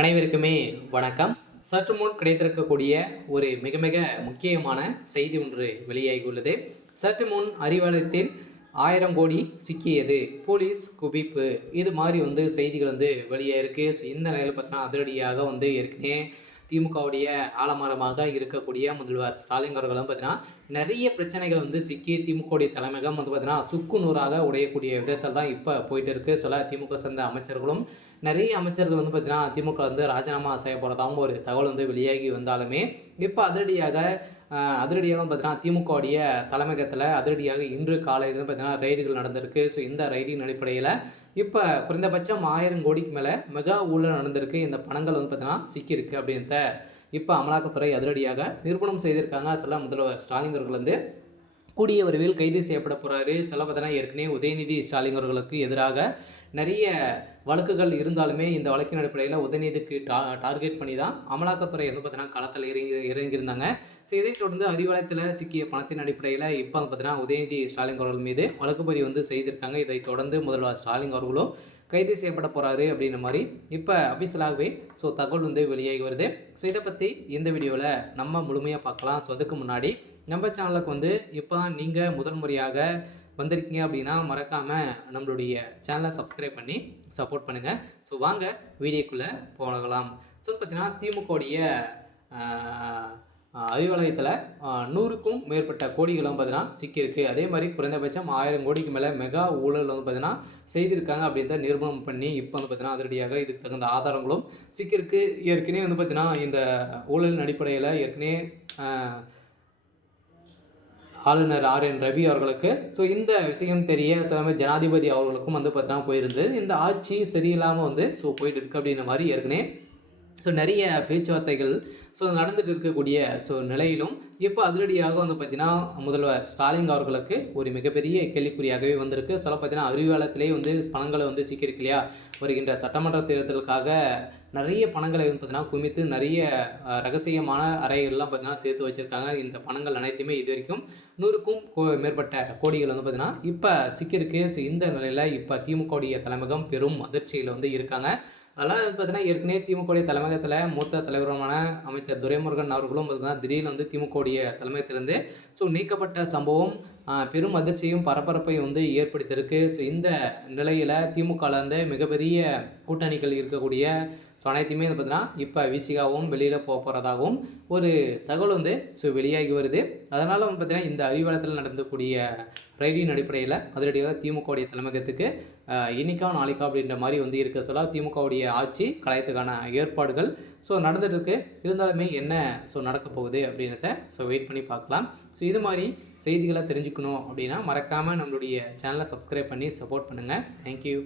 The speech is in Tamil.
அனைவருக்குமே வணக்கம். சற்று முன் கிடைத்திருக்கக்கூடிய ஒரு மிக மிக முக்கியமான செய்தி ஒன்று வெளியாகியுள்ளது. சற்று முன் அறிவாலயத்தில் 1000 கோடி சிக்கியது, போலீஸ் குவிப்பு, இது மாதிரி செய்திகள் வெளியாயிருக்கு. ஸோ இந்த நிலையில் பார்த்தீங்கன்னா அதிரடியாக ஏற்கனவே திமுகவுடைய ஆலமரமாக இருக்கக்கூடிய முதல்வர் ஸ்டாலின் அவர்களும் பார்த்தீங்கன்னா நிறைய பிரச்சனைகள் சிக்கி திமுகவுடைய தலைமையகம் பார்த்தீங்கன்னா சுக்கு நூறாக உடையக்கூடிய விதத்தில் தான் இப்போ போயிட்டு இருக்கு. சொல்ல திமுக சேர்ந்த அமைச்சர்களும் நிறைய அமைச்சர்கள் பார்த்தீங்கன்னா திமுக ராஜினாமா செய்ய போகிறதாகவும் ஒரு தகவல் வெளியாகி வந்தாலுமே இப்போ அதிரடியாக பார்த்தீங்கன்னா திமுகவுடைய தலைமையகத்தில் அதிரடியாக இன்று காலையில் பார்த்தீங்கன்னா ரைடுகள் நடந்திருக்கு. ஸோ இந்த ரைடின் அடிப்படையில் இப்போ குறைந்தபட்சம் 1000 கோடிக்கு மேலே மெகா ஊழல் நடந்திருக்கு. இந்த பணங்கள் பார்த்தீங்கன்னா சிக்கியிருக்கு அப்படின்றத இப்போ அமலாக்கத்துறை அதிரடியாக நிரூபணம் செய்திருக்காங்க. சில முதல்வர் ஸ்டாலின் அவர்கள் கூடிய விரைவில் கைது செய்யப்பட போகிறாரு. சில பார்த்தீங்கன்னா ஏற்கனவே உதயநிதி ஸ்டாலின் அவர்களுக்கு எதிராக நிறைய வழக்குகள் இருந்தாலுமே இந்த வழக்கின் அடிப்படையில் உதயநிதிக்கு டார்கெட் பண்ணி தான் அமலாக்கத்துறை பார்த்தீங்கன்னா களத்தில் இறங்கியிருந்தாங்க. ஸோ இதைத் தொடர்ந்து அறிவாலயத்தில் சிக்கிய பணத்தின் அடிப்படையில் இப்போ பார்த்தீங்கன்னா உதயநிதி ஸ்டாலின் அவர்கள் மீது வழக்கு பதிவு செய்திருக்காங்க. இதைத் தொடர்ந்து முதல்வர் ஸ்டாலின் அவர்களும் கைது செய்யப்பட போகிறாரு அப்படின்ற மாதிரி இப்போ அஃபிஷியலாகவே தகவல் வெளியாகி வருது. ஸோ இதை பற்றி இந்த வீடியோவில் நம்ம முழுமையாக பார்க்கலாம். ஸோ அதுக்கு முன்னாடி நம்ம சேனலுக்கு இப்போ நீங்கள் முதல் முறையாக வந்திருக்கீங்க அப்படின்னா மறக்காமல் நம்மளுடைய சேனலை சப்ஸ்கிரைப் பண்ணி சப்போர்ட் பண்ணுங்கள். ஸோ வாங்க வீடியோக்குள்ளே போகலாம். ஸோ பார்த்தீங்கன்னா திமுகவுடைய அறிவாலயத்தில் 100க்கும் மேற்பட்ட கோடிகளும் பார்த்தீங்கன்னா சிக்கியிருக்கு. அதே மாதிரி குறைந்தபட்சம் 1000 கோடிக்கு மேலே மெகா ஊழல் பார்த்தீங்கன்னா செய்திருக்காங்க அப்படின்றத நிரூபணம் பண்ணி இப்போ பார்த்தீங்கன்னா அதிரடியாக இதுக்கு தகுந்த ஆதாரங்களும் சிக்கியிருக்கு. ஏற்கனவே பார்த்தீங்கன்னா இந்த ஊழலின் அடிப்படையில் ஏற்கனவே ஆளுநர் RN ரவி அவர்களுக்கு இந்த விஷயம் தெரிய சில ஜனாதிபதி அவர்களுக்கும் பார்த்தீங்கன்னா போயிருந்து இந்த ஆட்சி சரியில்லாமல் போயிட்டு இருக்கு அப்படின்ற மாதிரி ஏற்கனவே நிறைய பேச்சுவார்த்தைகள் நடந்துட்டு இருக்கக்கூடிய நிலையிலும் இப்போ அதிரடியாக பார்த்தீங்கன்னா முதல்வர் ஸ்டாலின் அவர்களுக்கு ஒரு மிகப்பெரிய கேள்விக்குறியாகவே வந்திருக்கு. பார்த்தீங்கன்னா அறிவாலயத்திலே பணங்களை சிக்கியிருக்கு இல்லையா. வருகின்ற சட்டமன்ற தேர்தலுக்காக நிறைய பணங்களை பார்த்தீங்கன்னா குமித்து நிறைய ரகசியமான அறைகள்லாம் பார்த்தீங்கன்னா சேர்த்து வச்சுருக்காங்க. இந்த பணங்கள் அனைத்துமே இது வரைக்கும் 100க்கும் மேற்பட்ட கோடிகள் பார்த்தீங்கன்னா இப்போ சிக்கியிருக்கு. இந்த நிலையில் இப்போ திமுகவுடைய தலைமையகம் பெரும் அதிர்ச்சியில் இருக்காங்க. அதெல்லாம் பார்த்தீங்கன்னா ஏற்கனவே திமுகவுடைய தலைமையகத்தில் மூத்த தலைவருமான அமைச்சர் துரைமுருகன் அவர்களும் பார்த்தீங்கன்னா திடீர்னு திமுகவுடைய தலைமையத்திலிருந்து நீக்கப்பட்ட சம்பவம் பெரும் அதிர்ச்சியும் பரபரப்பையும் ஏற்படுத்தியிருக்கு. இந்த நிலையில் திமுகலேருந்து மிகப்பெரிய கூட்டணிகள் இருக்கக்கூடிய அனைத்துமே பார்த்தீங்கன்னா இப்போ விசிகாவும் வெளியில் போகிறதாகவும் ஒரு தகவல் வெளியாகி வருது. அதனால் பார்த்தீங்கன்னா இந்த அறிவாலயத்தில் நடந்தக்கூடிய ரைடின் அடிப்படையில் அதிரடியாக திமுகவுடைய தலைமையகத்துக்கு இன்னைக்கா நாளைக்கா அப்படின்ற மாதிரி இருக்க திமுகவுடைய ஆட்சி கலையத்துக்கான ஏற்பாடுகள் நடந்துட்டு இருக்கு. இருந்தாலுமே என்ன நடக்க போகுது அப்படின்றத வெயிட் பண்ணி பார்க்கலாம். இது மாதிரி செய்திகளை தெரிஞ்சுக்கணும் அப்படின்னா மறக்காமல் நம்மளுடைய சேனலை சப்ஸ்கிரைப் பண்ணி சப்போர்ட் பண்ணுங்கள். தேங்க்யூ.